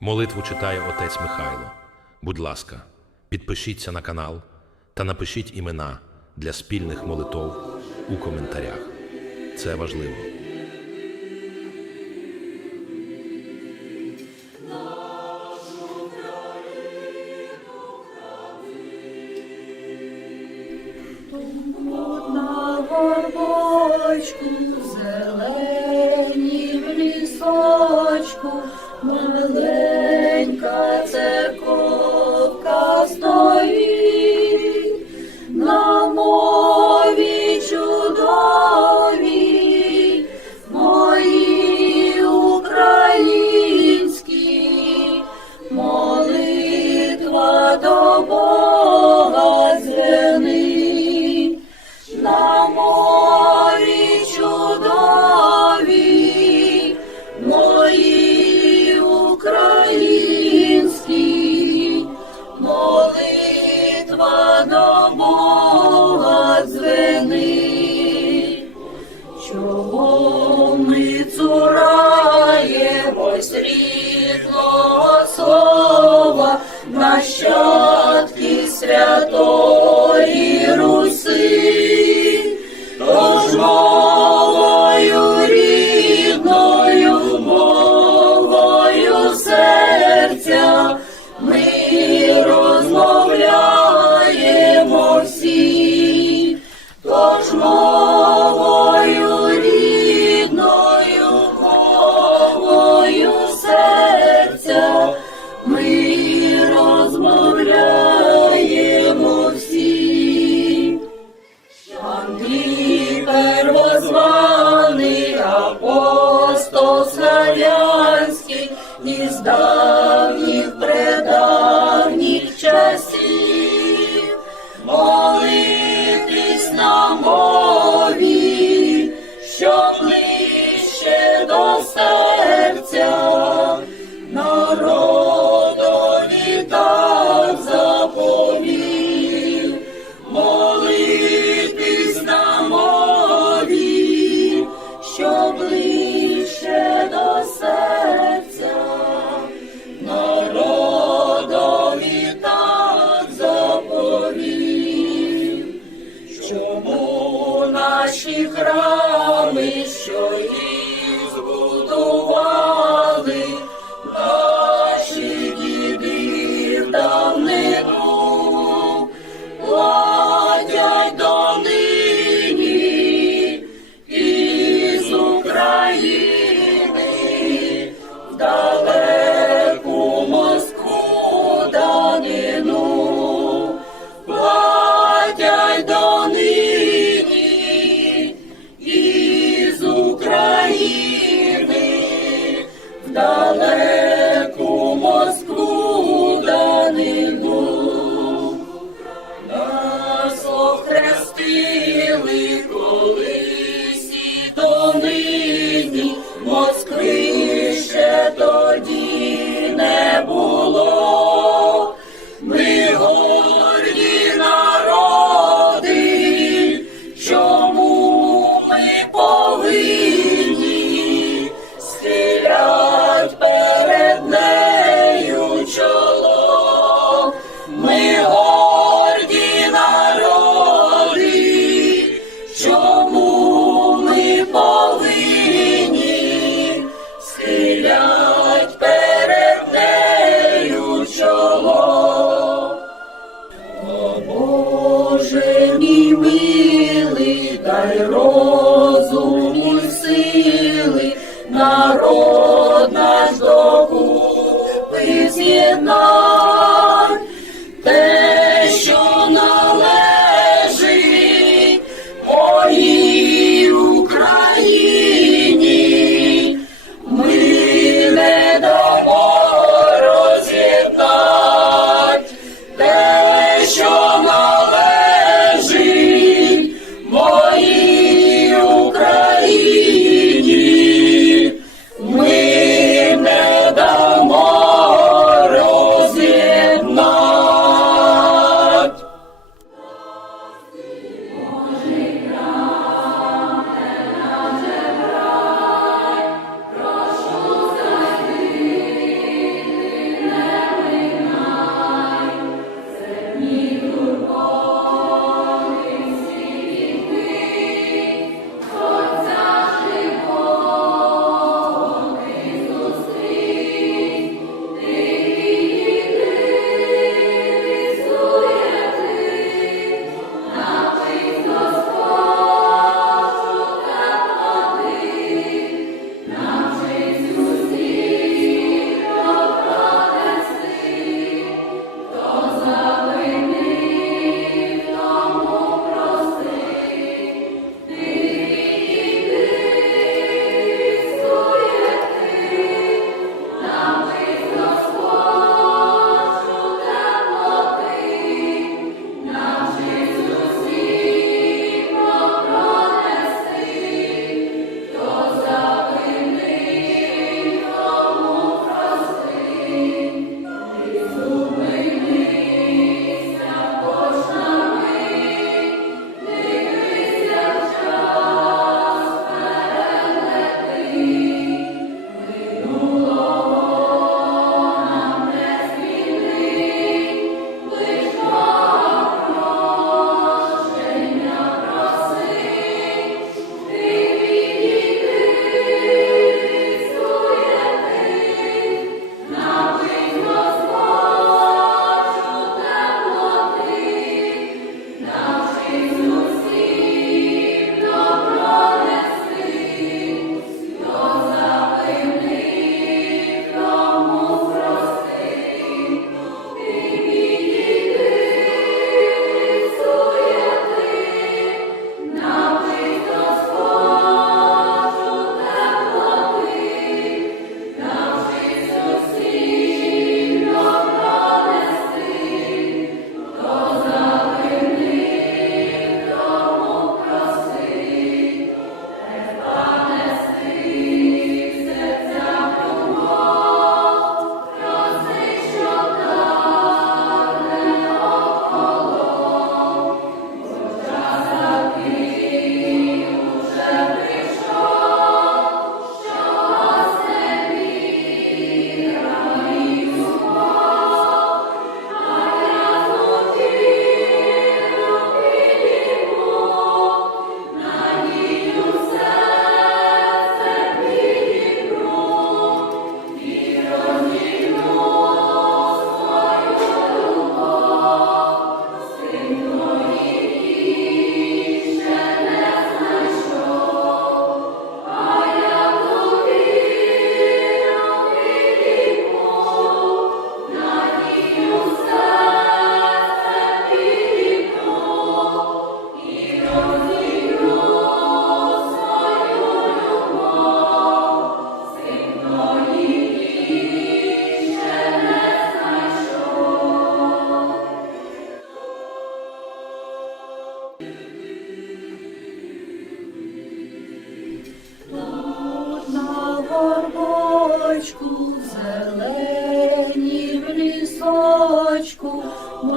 Молитву читає отець Михайло. Будь ласка, підпишіться на канал та напишіть імена для спільних молитов у коментарях. Це важливо. no.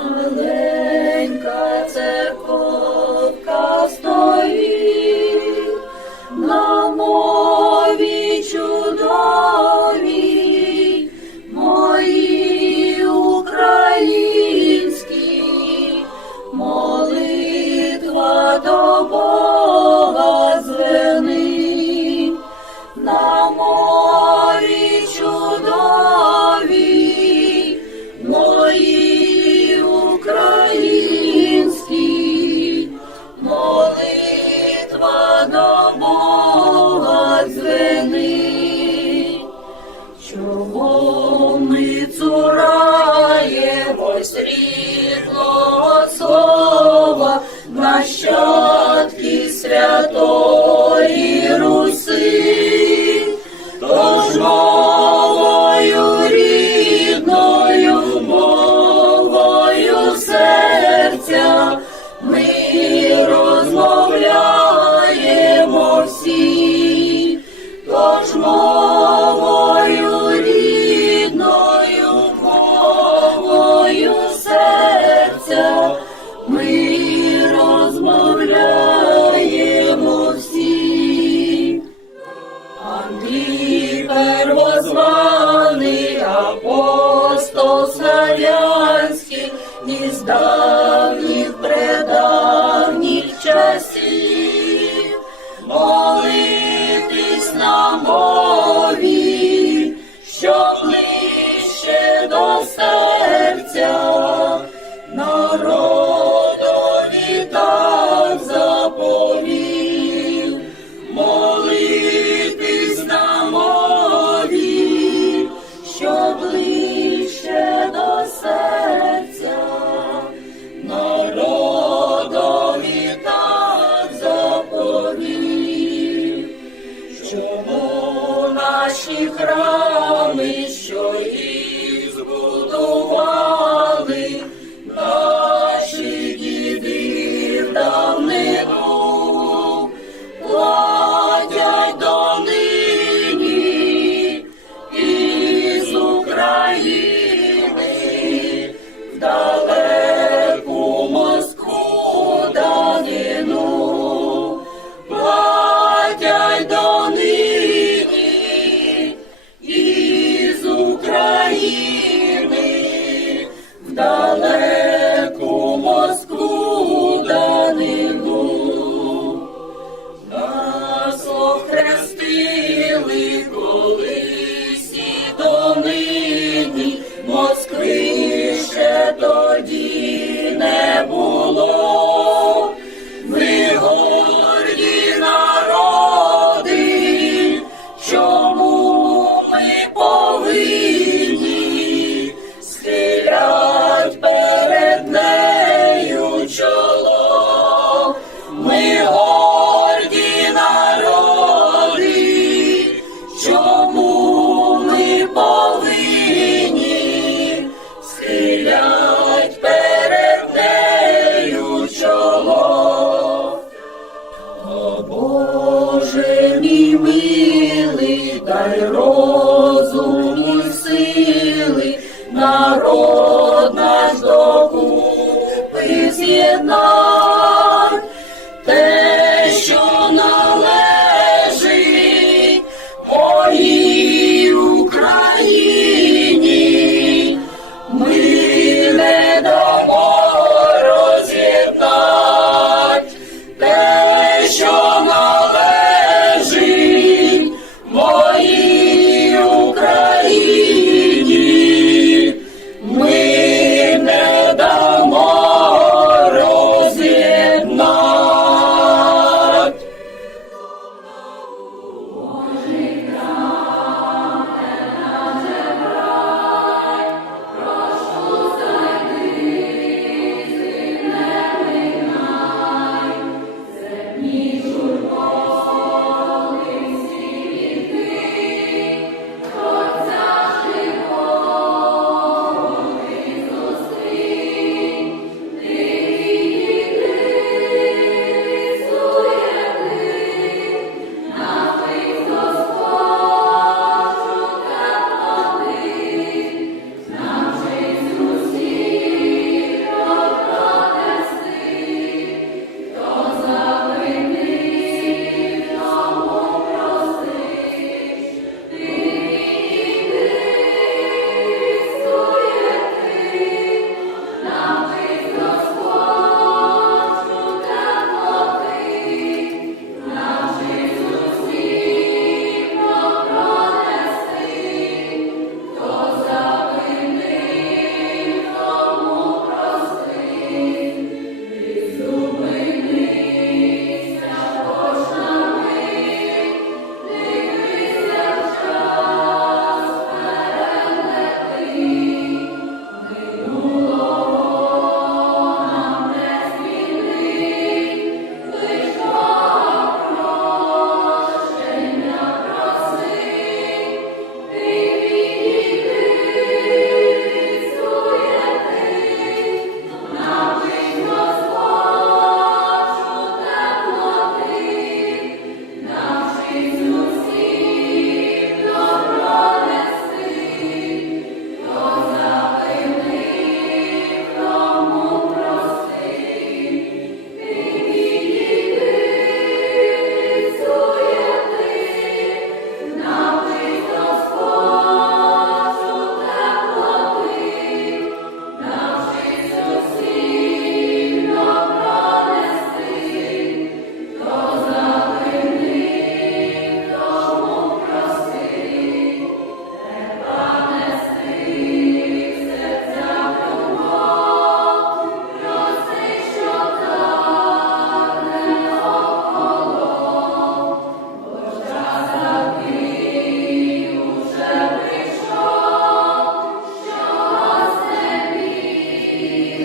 on the lid. нащадки святого.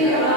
Amen.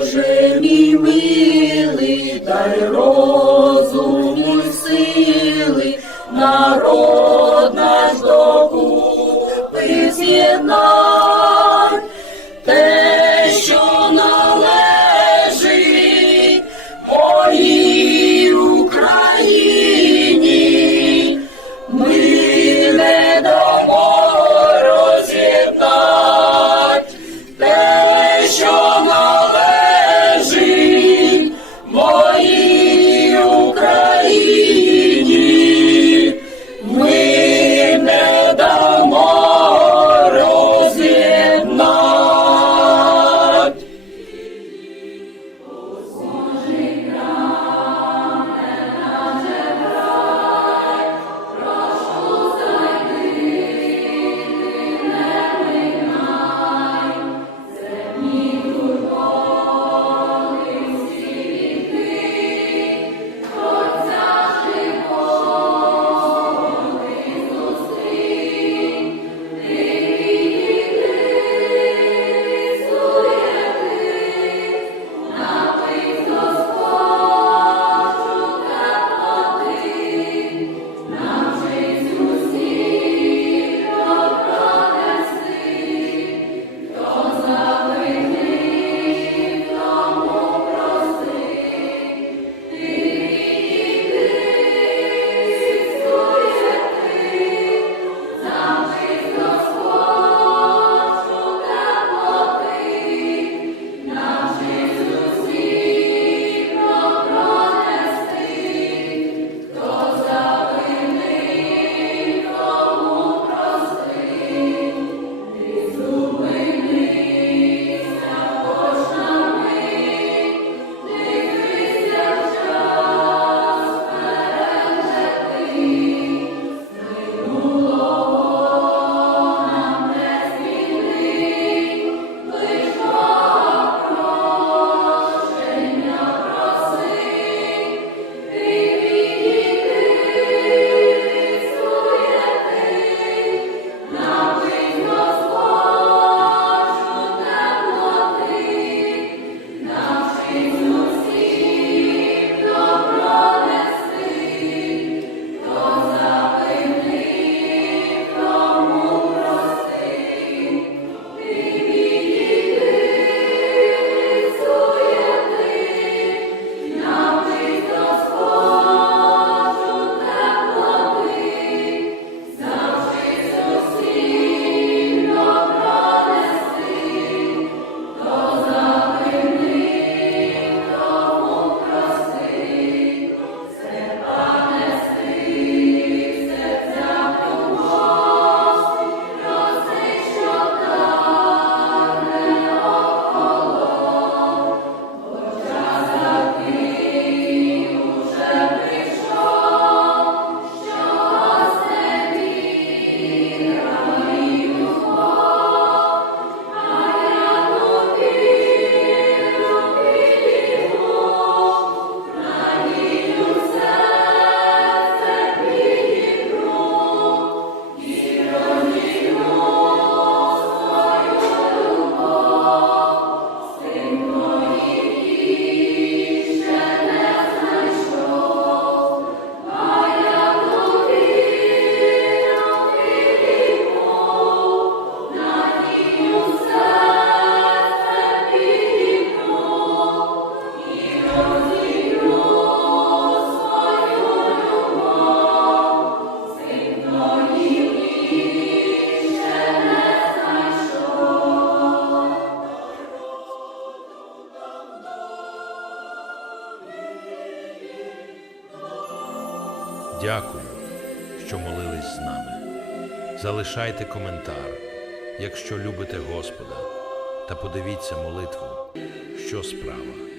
Боже мій милий, дай розум Залишайте коментар, якщо любите Господа, та подивіться молитву, що справа